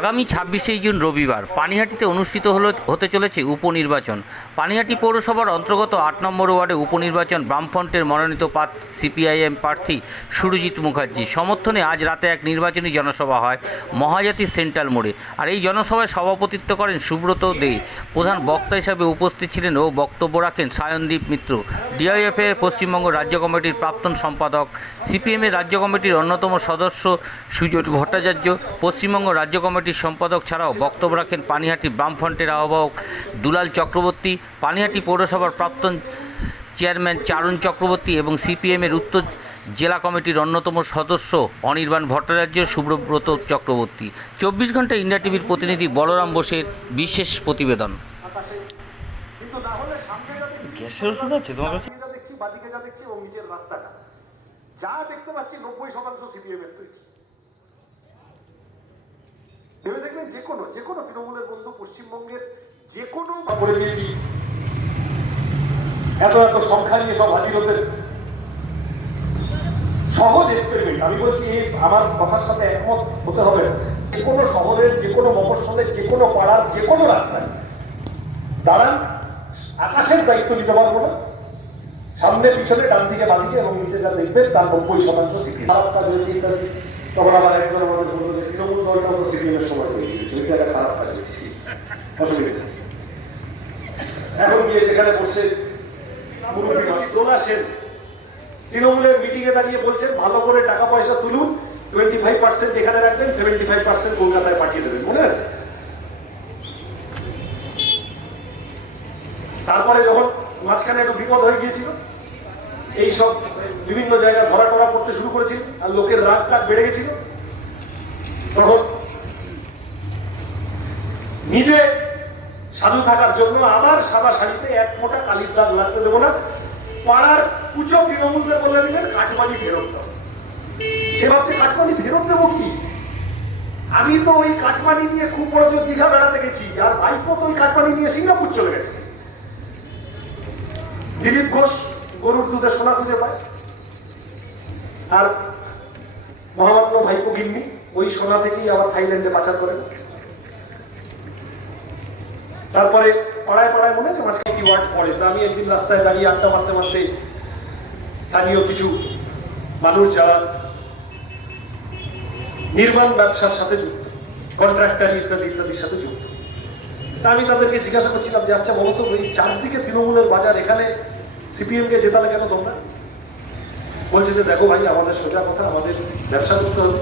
আগামী ছাব্বিশে জুন রবিবার পানিহাটিতে অনুষ্ঠিত হলো, হতে চলেছে উপনির্বাচন। পানিহাটি পৌরসভার অন্তর্গত আট নম্বর ওয়ার্ডে উপনির্বাচন বামফ্রন্টের মনোনীত সিপিআইএম প্রার্থী সুরজিৎ মুখার্জি। সমর্থনে আজ রাতে এক নির্বাচনী জনসভা হয় মহাজাতি সেন্ট্রাল মোড়ে। আর এই জনসভায় সভাপতিত্ব করেন সুব্রত দে। প্রধান বক্তা হিসাবে উপস্থিত ছিলেন ও বক্তব্য রাখেন সায়নদীপ মিত্র। ডিআইএফের পশ্চিমবঙ্গ রাজ্য কমিটির প্রাক্তন সম্পাদক, সিপিএমের রাজ্য কমিটির অন্যতম সদস্য সুজয় ভট্টাচার্য, পশ্চিমবঙ্গ রাজ্য কমিটির সম্পাদক ছাড়াও বক্তব্য রাখেন পানিহাটি বামফ্রন্টের আহ্বায়ক দুলাল চক্রবর্তী। পানিহাটি পৌরসভার প্রাক্তন চেয়ারম্যান চারণ চক্রবর্তী এবং সিপিএমের উত্তর জেলা কমিটির অন্যতম সদস্য অনির্বাণ ভট্টাচার্য সুব্রব্রত চক্রবর্তী। চব্বিশ ঘণ্টা ইন্ডিয়া টিভির প্রতিনিধি বলরাম বোসের বিশেষ প্রতিবেদন। যা দেখছি, গ্যাসের ওষুধ আছে তোমার কাছে? যা দেখছি বাদিকে যা দেখছি এবং নিচের রাস্তাটা। যা দেখতে পাচ্ছি নব্বই শতাংশ সিপিএম এর তৈরি। ভেবে দেখবেন যে কোনো যে কোনো তৃণমূলের বন্ধু পশ্চিমবঙ্গের যে কোনো করে দিয়েছি। এত এত সংখ্যা নিয়ে সব হাজির হতে সহজ এক্সপেরিমেন্ট আমি বলছি আমার কথার সাথে একমত হতে হবে। যে কোনো শহরের, যে কোনো মফস্বলের, যে কোনো পাড়ার, যে কোনো রাস্তায় দাঁড়ান, আকাশের দায়িত্ব নিতে পারব না। সামনে, পিছনে ডান দিকে বাদিকে এবং নিচে যা দেখবেন, তার নব্বই শতাংশ সিপিএম খারাপ কাজ ইত্যাদি। তখন আবার একজন আমাদের বলল যে তৃণমূল দলটা তো সিপিএম সময় হয়ে গিয়েছে ওইটা একটা খারাপ হয়েছে অসুবিধা এখন গিয়ে যেখানে বসে মুরব্বী সেন তৃণমূলের মিটিং দাঁড়িয়ে বলছেন, ভালো করে টাকা পয়সা তুলুন টোয়েন্টি ফাইভ পার্সেন্ট এখানে রাখবেন সেভেন্টি ফাইভ পার্সেন্ট কলকাতায় পাঠিয়ে দেবেন। মনে আছে? তারপরে যখন মাঝখানে একটু বিপদ হয়ে গিয়েছিল, এই সব বিভিন্ন জায়গায় ধরা টরা করতে আর লোকের রাগ টাগ বেড়ে গেছিল। তখন নিজে সাধু থাকার জন্য আবার সাদা শাড়িতে এক মোটা কালির দাগ লাগতে দেবো না। পাড়ার পুজো তৃণমূলদের বলে দিবেন কাটমানি ফেরত দাও। সে ভাবছে কাটমানি ফেরত দেবো কি? আমি তো ওই কাটমানি নিয়ে খুব বড় জোর দীঘা বেড়াতে গেছি, আর ভাইপো তো ওই কাটমানি নিয়ে সিঙ্গাপুর চলে গেছে। দিলীপ ঘোষ গরুর দুধে সোনা খুঁজে পায়। আর মহামাত্র ভাইপো গিন্নি, ওই সোনা থেকেই আবার থাইল্যান্ডে পাচার করেন। তারপরে পাড়ায় পাড়ায় মনে আছে মাঝখানে একটি ওয়ার্ড পড়ে? তো আমি একদিন রাস্তায় দাঁড়িয়ে আড্ডা মারতে মারতে স্থানীয় কিছু মানুষ যারা নির্মাণ ব্যবসার সাথে যুক্ত কন্ট্রাক্টর ইত্যাদি ইত্যাদির সাথে যুক্ত। তা আমি তাদেরকে জিজ্ঞাসা করছিলাম যে আচ্ছা বলতো এই চারদিকে তৃণমূলের বাজার, এখানে সিপিএম কে জেতালে কেন তোমরা? বলছে যে, দেখো ভাই, আমাদের সোজা কথা, আমাদের ব্যবসা করতে হবে।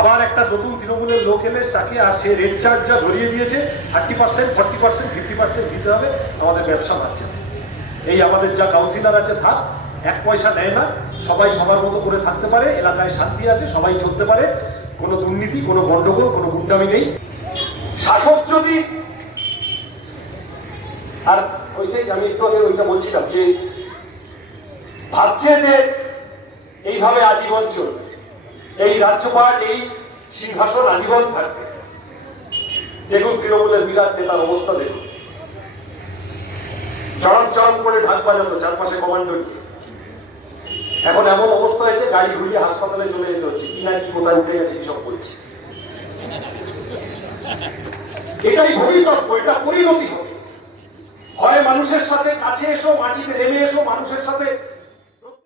আবার একটা নতুন তৃণমূলের লোক এলে তাকে আর সে রেট চার্জ যা ধরিয়ে দিয়েছে thirty percent forty percent fifty percent দিতে হবে, আমাদের ব্যবসা বাড়ছে। এই আমাদের যা কাউন্সিলর আছে, থাক, এক পয়সা নেয় না, সবাই সবার মতো করে থাকতে পারে, এলাকায় শান্তি আছে, সবাই চলতে পারে, কোনো দুর্নীতি, কোনো গন্ডগোল, কোনো গুন্ডামি নেই। শাসক যদি আর ওইটাই আমি একটু আগে ওইটা বলছিলাম যে ভাবছে যে এইভাবে আজীবন চলবে। এই রাজ্যপাল, এই সিংহাসন আজীবন থাকবে। দেখুন তৃণমূলের বিরাট নেতার অবস্থা দেখুন। চরম চরম করে ঢাক বাজানো চারপাশে কমান্ডো এখন এমন অবস্থা হয়েছে, গাড়ি ঘুরিয়ে হাসপাতালে চলে যেতে হচ্ছে। কি না কি কোথায় উঠে গেছে সব বলছে। এটাই ভবিতব্য, এটা পরিণতি হয় মানুষের সাথে কাছে এসো, মাটিতে নেমে এসো, মানুষের সাথে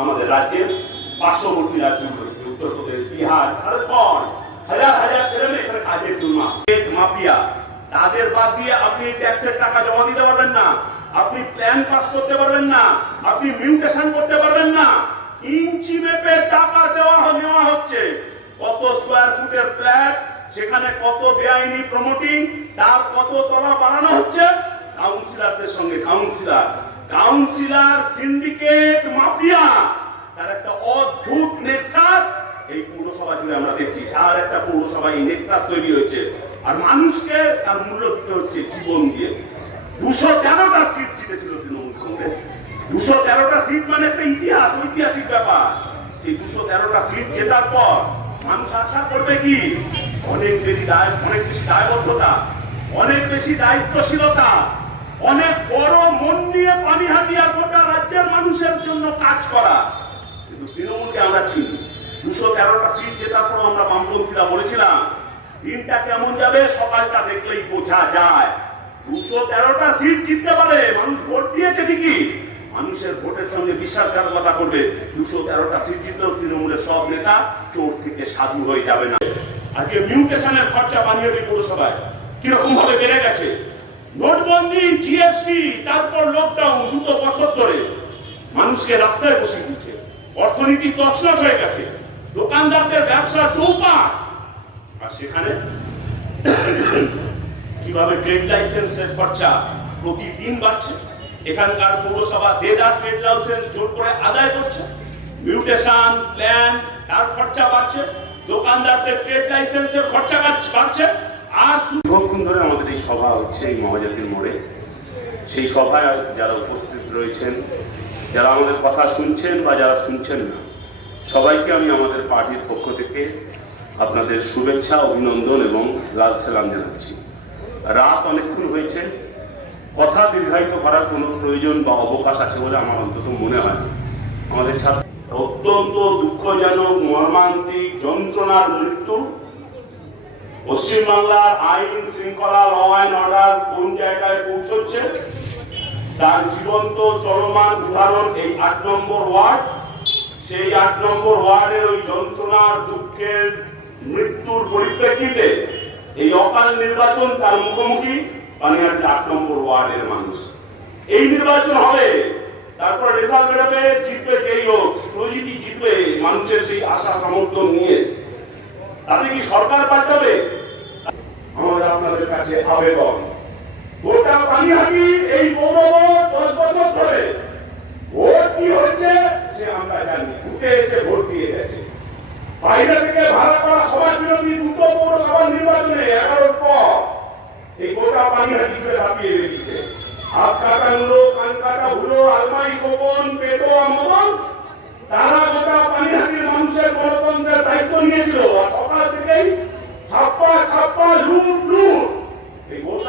আমাদের রাজ্যের পার্শ্ববর্তী রাজ্যগুলো, উত্তরপ্রদেশ, বিহার ঝাড়খণ্ড হাজার হাজার ছেলে মেয়ে এখানে কাজের জন্য। মাফিয়া, তাদের বাদ দিয়ে আপনি ট্যাক্সের টাকা জমা দিতে পারবেন না, আপনি প্ল্যান পাস করতে পারবেন না, আপনি মিউটেশন করতে পারবেন না, ইঞ্চি মেপে টাকা দেওয়া নেওয়া হচ্ছে কত স্কোয়ার ফুটের ফ্ল্যাট সেখানে কত বেআইনি প্রমোটিং তার কত তলা বানানো হচ্ছে কাউন্সিলরদের সঙ্গে কাউন্সিলর কাউন্সিলর সিন্ডিকেট মাফিয়া, তার একটা অদ্ভুত নেক্সাস এই পৌরসভা জুড়ে আমরা দেখছি। আর একটা পৌরসভা এই নেক্সাস তৈরি হয়েছে। আর মানুষকে তার মূল্য দিতে হচ্ছে জীবন দিয়ে। দুশো তেরোটা সিট জিতেছিল তৃণমূল কংগ্রেস। দুশো তেরোটা সিট মানে একটা ইতিহাস, ঐতিহাসিক ব্যাপার। এই দুশো তেরোটা সিট জেতার পর মানুষ আশা করবে কি? অনেক বেশি দায়, অনেক বেশি দায়বদ্ধতা, অনেক বেশি দায়িত্বশীলতা অনেক বড় মন নিয়ে পানি হাতিয়া গোটা রাজ্যের মানুষের জন্য কাজ করা। কিন্তু তৃণমূলকে আমরা চিনি। দুশো তেরোটা সিট জেতার পর আমরা বামপন্থীরা বলেছিলাম, দিনটা কেমন যাবে সকালটা দেখলেই বোঝা যায়। দুশো তেরোটা সিট জিততে পারে, মানুষ ভোট দিয়েছে ঠিকই, মানুষের ভোটের সঙ্গে বিশ্বাসঘাতকতা করবে। দুশো তেরোটা সিট জিতলেও তৃণমূলের সব নেতা চোর থেকে সাধু হয়ে যাবে না। আজকে মিউটেশনের খরচা বানিয়ে পৌরসভায়। কীরকম ভাবে বেড়ে গেছে? নোটবন্দি জিএসটি তারপর লকডাউন দুটো বছর ধরে মানুষকে রাস্তায় বসে দিচ্ছে। অর্থনীতি তছনছ হয়ে গেছে। দোকানদারদের ব্যবসা চৌপাট। আর সেখানে কীভাবে ট্রেড লাইসেন্সের খরচা প্রতিদিন বাড়ছে, এখানকার পৌরসভা দেদার ট্রেড লাইসেন্স জোর করে আদায় করছে মিউটেশন প্ল্যান তার খরচা বাড়ছে, দোকানদারদের ট্রেড লাইসেন্সের খরচা বাড়ছে। আর দীর্ঘক্ষণ ধরে আমাদের এই সভা হচ্ছে এই মহাজাতির মোড়ে। সেই সভায় যারা উপস্থিত রয়েছেন, যারা আমাদের কথা শুনছেন বা যারা শুনছেন না, সবাইকে আমি আমাদের পার্টির পক্ষ থেকে আপনাদের শুভেচ্ছা, অভিনন্দন এবং লাল সালাম জানাচ্ছি। রাত অনেকক্ষণ হয়েছে। কথা দীর্ঘায়িত করার কোনো প্রয়োজন বা অবকাশ আছে বলে আমার অন্তত মনে হয়। আমাদের ছাত্র অত্যন্ত দুঃখজনক, মর্মান্তিক যন্ত্রণার মৃত্যু পশ্চিমবাংলার আইন শৃঙ্খলা ল অ্যান্ড অর্ডার কোন জায়গায় পৌঁছচ্ছে? তার জীবন্ত চলমান উদাহরণ এই আট নম্বর ওয়ার্ড। সেই আট নম্বর ওই যন্ত্রণার, দুঃখের মৃত্যুর পরিপ্রেক্ষিতে এই অকাল নির্বাচন তার মুখোমুখি? পানিহাটি আট নম্বর ওয়ার্ডের মানুষ। এই নির্বাচন হবে, তারপর রেজাল্ট বেরোবে, জিতবে যেই হোক জিতবে মানুষের সেই আশা সমর্থন নিয়ে। তাতে কি সরকার পাল্টাবে? আমাদের আপনাদের কাছে আবেদন। গোটা পানিহাটি এই দশ বছর ধরে ভোট কি হয়েছে সে আমরা জানি উঠে এসে ভোট দিয়ে গেছে। বাইরে থেকে ভাড়া করা বিরোধী দুটো পৌরসভা নির্বাচনে পর এই গোটা পানিহাটি কে লাপিয়ে বেরিয়েছে। হাত কাটা নুলো কান কাটা হুলো আলমারি কোপন পেটো মদন তারা গোটা পানিহাটির মানুষের গণতন্ত্রের দায়িত্ব নিয়েছিল আর সকাল থেকেই ছাপ্পা ছাপ্পা লুট লুট এই গোটা